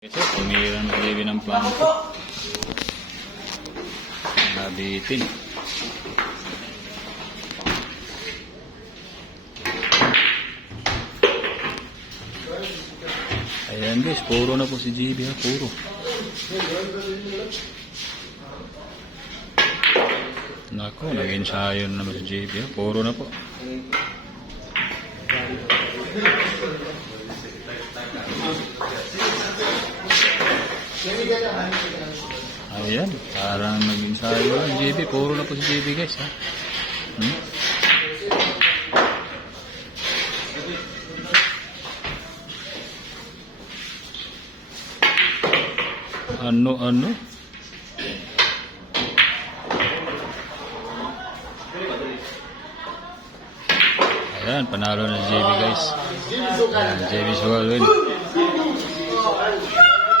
Kasi tumira na Levi ng plangko. Nabitin. Ayan guys, puro na po si JB ha, puro. Nako, nag-ensayo na naman si JB ha, puro na po. Ayan, parang nag-ensayo na JB, puro na po si JB guys ha. Ano? Ayan, panalo na JB guys. Ayan, JB Sugal win.